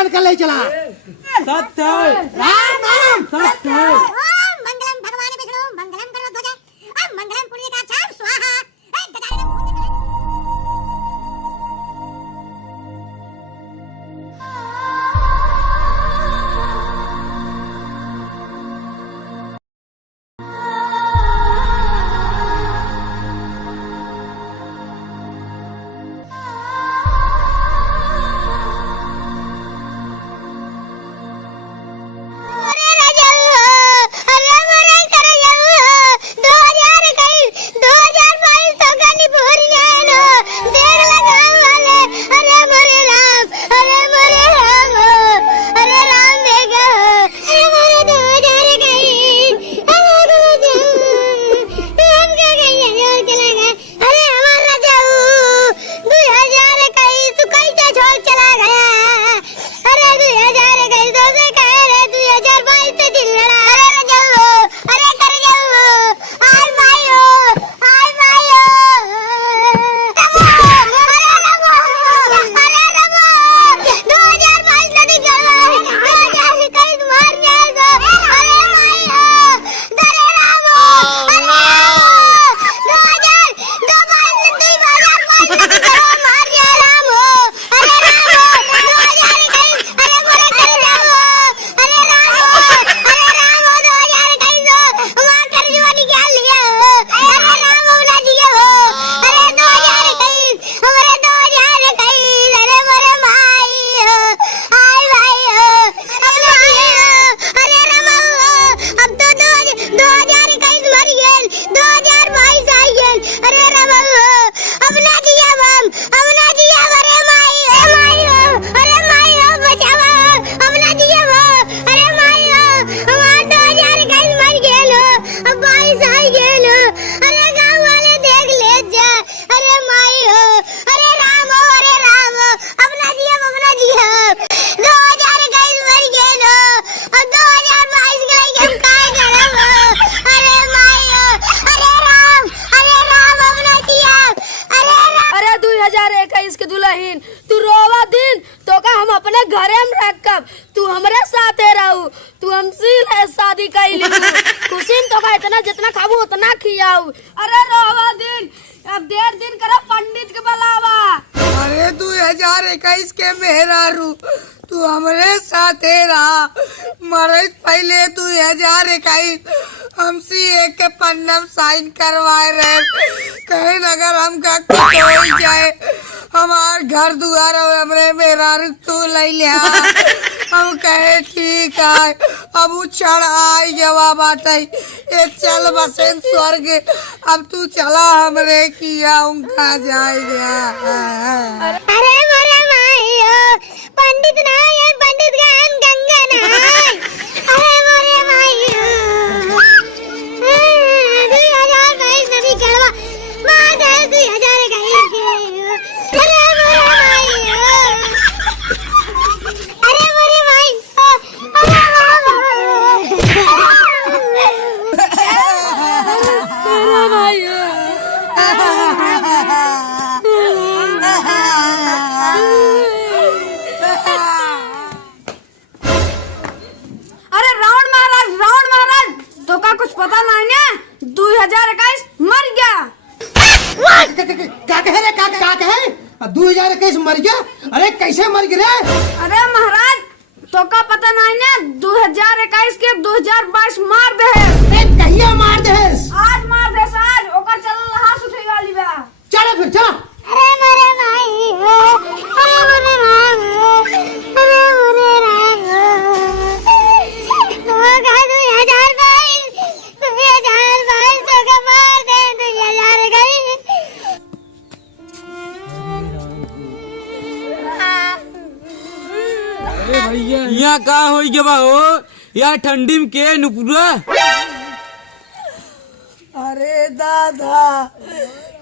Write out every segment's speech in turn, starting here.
बांध कर ले चला। सत्य राम राम सत्य ओम मंगलम भगवान विष्णु मंगलम करोध्वज ओम मंगलम पुंडरीकाक्षाय स्वाहा गजाननं भूतगणाधिपं। तू रोवा दिन तो का हम अपने घरे में रखब। तू हमरे साथे रहू, तू हमसे शादी कैली खुशी तो का इतना जितना खाबू उतना खियाऊ। अरे रोवा दिन अब 1.5 दिन करा पंडित के बुलावा। अरे 2021 के मेहरारू तू हमरे साथे रहा, मरे पहले 2021 हमसे एक के पन्नम साइन करवाए रहे। कहीं अगर हमका कुछ हो जाए, हमार घर दुआर हमरे मेहरारू तू ले लिया। हम कहे ठीक है, अब उ चढ़ आई गवा बाटे ये चल बसेन स्वर्ग। अब तू चला हमरे किया उनका जाएगा। अरे मोरे माईयो पंडित ना ये पंडित गान गंगा ना। अरे मोरे माईयो 2022 नदी गड़वा मार 2021 के। अरे मोरे माईयो, अरे मोरे माईयो, अरे भाई अरे रावण महाराज तो का कुछ पता नहीं ना 2021 मर गया। क्या कहे रे, क्या कहे 2021 मर गया? अरे कैसे मर गया? अरे महाराज तो का पता नहीं ना 2021 के 2022 मार दे। कहिया मार दे? आज मार दे, आज ओकर चल रहा सुथे वाली बा। चलो फिर चलो। अरे मोरे माईयो, अरे मोरे राम, अरे मोरे राम। तो का 2022 तो का मार दे 2021। अरे भैया यहाँ का हो गया हो यार ठंडी में के नुपुरा। अरे दादा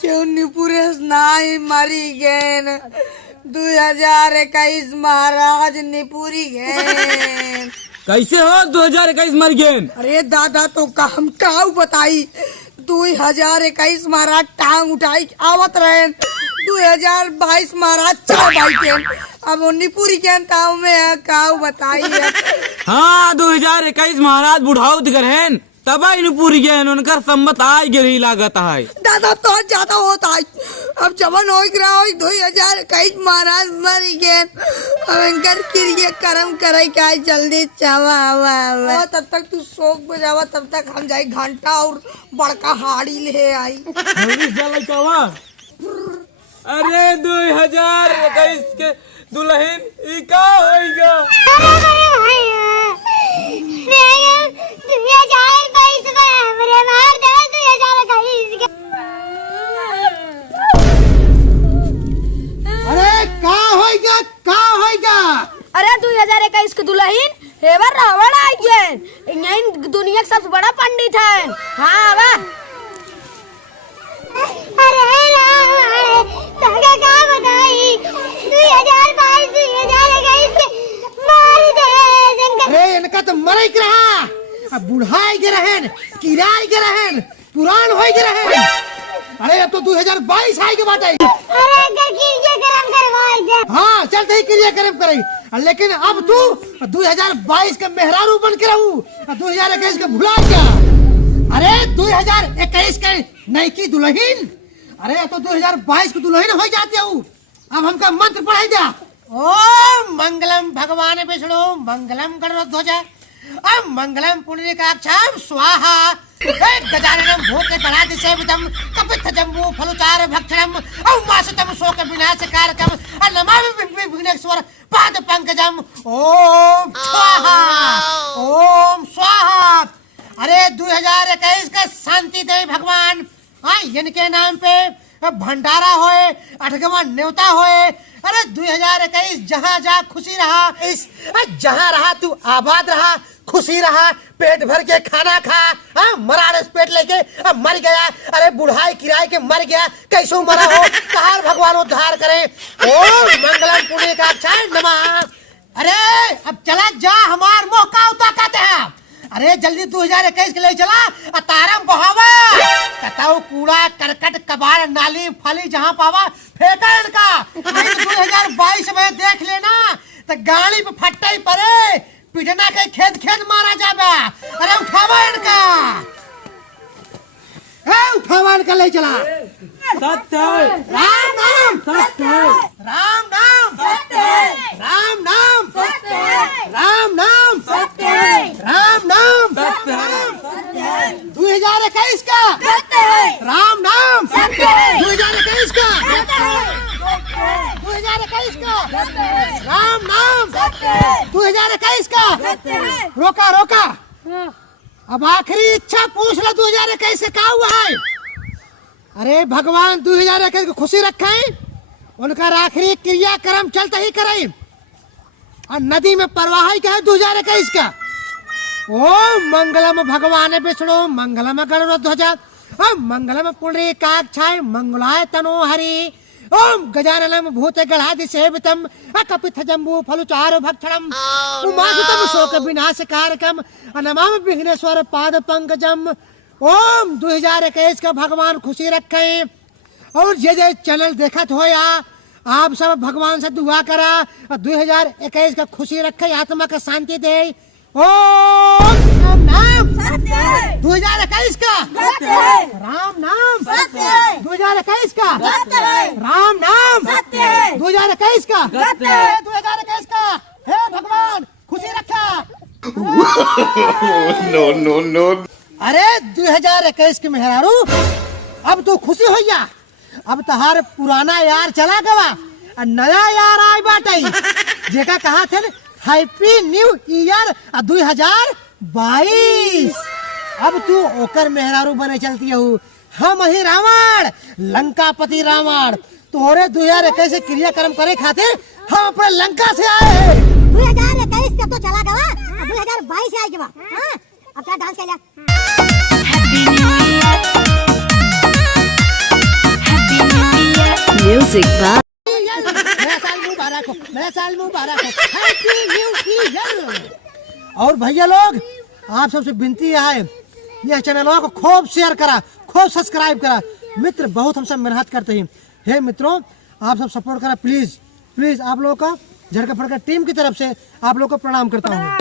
क्यों निपुरेश नाई मरी गए 2021 महाराज निपुरी गए। कैसे हो 2021 मर गए? अरे दादा तो का हम काऊ बताई 2021 महाराज टांग उठाई आवत रहे 2022 महाराज चल भाई के अब उन्नी पूरी जनताओं में है काऊ बताइए। हाँ 2021 महाराज बुढ़ाऊ दिखरहेन तब पूरी गए उनकर सम्मत आई गिरी लागत है। दादा तो ज्यादा होता है। अब जवन हो गया हो 2021 महाराज मर गए। अब इनकर क्रिया कर्म करे क्या जल्दी चावा तब तक तू शोक बजावा तब तक हम जाए घंटा और बड़का हाड़ी ले आई। अरे 2021 के दुल्हन ई का होइगा। अरे का होइगा का होइगा। अरे 2021 के दुल्हन हेवर रावण आई गए। यही दुनिया का सबसे बड़ा पंडित है। हाँ वाह अरे रावण तगा का बताई 2022 2021 मार दे शंकर। अरे इनका तो मरे के रहा अब बुढ़ाई के रहन किराए के रहन पुरान होई के रहन। अरे अब तो 2022 आई के बात आई। अरे क्रिया कर्म करवाई दे। हाँ चलते ही क्रिया कर्म करेगी लेकिन अब तू 2022 के मेहरारू बन के रहू 2021 के भुला गया। अरे 2021 के नई की दुल्हन। अरे अब तो 2022 की दुल्हन हो जाती हूँ। अब हमका मंत्र पढ़ाई दिया। ओम मंगलम भगवान विष्णु मंगलम गणध्वज अब मंगलम पुण्डरीकाक्षाम स्वाहा गजाननम भूत गणाधि सेवितम कपित्थ जम्बू फलुचार भक्षणम औमासुतम शोक विनाशकारकम नमामि विघ्नेश्वर पाद पंकजम ओम स्वाहा ओम स्वाहा। अरे 2021 का शांति दे भगवान। हाँ इनके नाम पे भंडारा होए 8वां न्योता होए। अरे 2021 जहाँ जा खुशी रहा इस जहाँ रहा तू आबाद रहा खुशी रहा पेट भर के खाना खा। हाँ मरारस पेट लेके अब मर गया। अरे बुढ़ाई किराए के मर गया कैसो मरा हो कहार भगवान उद्धार करे। ओम मंगलम पुण्य का क्षय नमः। अरे अब चला जा हमार मोह का उताकत है। अरे जल्दी 2021 के लिए चला तारम बहावा कताऊ कूड़ा करकट कबाड़ नाली फली जहाँ पावा फेंका इनका। 2022 में देख लेना तो गाड़ी पे फट्टा ही पड़े पिटना के खेत खेत मारा जाबा। अरे उठावा इनका उठावा इनका ले चला। सत्य राम नाम सत्य राम नाम सत्य राम नाम सत्य राम नाम सत्य राम नाम सत्य 2021 का राम नाम 2021 का 2021 का राम नाम 2021 का। रोका रोका अब आखिरी इच्छा पूछ लो 2021 से क्या हुआ है। अरे भगवान 2021 को खुशी रखे उनका आखिरी क्रिया कर्म चलता ही करे और नदी में प्रवाह क्या है 2021 का। ओम मंगलम भगवान विष्णु मंगलम गणध्वज मंगलम पुण्डरीकाक्षाय मंगलाय तनोहरि ओम गजाननम भूत गणाधि सेवितम कपित्थ जम्बू फलुचार भक्षणम उमासुतम शोक विनाशकारकम नमामि विघ्नेश्वर पाद पंकजम। ओम 2021 का भगवान खुशी रखे और ये चैनल देखत हो या आप सब भगवान से दुआ करा 2021 का खुशी रखे आत्मा का शांति दे। ओम नाम 2021 का राम नाम 2021 का राम नाम 2021 का 2021 का हे भगवान खुशी रखा। no no no। अरे 2021 के मेहरारू अब तो खुशी हो गया। अब तहार पुराना यार चला गवा और नया यार आए बाटे जेका कहा थे हैप्पी न्यू ईयर 2022। अब तू ओकर मेहरारू बने चलती हो। हम ही रावण लंकापति रावण तोरे 2021 क्रिया कर्म करे खातिर हम अपने लंका से आए। 2021 तब तो चला गवा 2022 से आई गवा। हाँ अब क्या डांस कर Music by नया साल मुबारक हो नया साल मुबारक हो हैप्पी न्यू ईयर। और भैया लोग आप सबसे विनती है यह चैनल को खूब शेयर करा खूब सब्सक्राइब करा। मित्र बहुत हमसे मेहनत करते हैं। हे मित्रों आप सब सपोर्ट करा प्लीज प्लीज आप लोगों का झड़का फड़का टीम की तरफ से आप लोग को प्रणाम करता हूँ।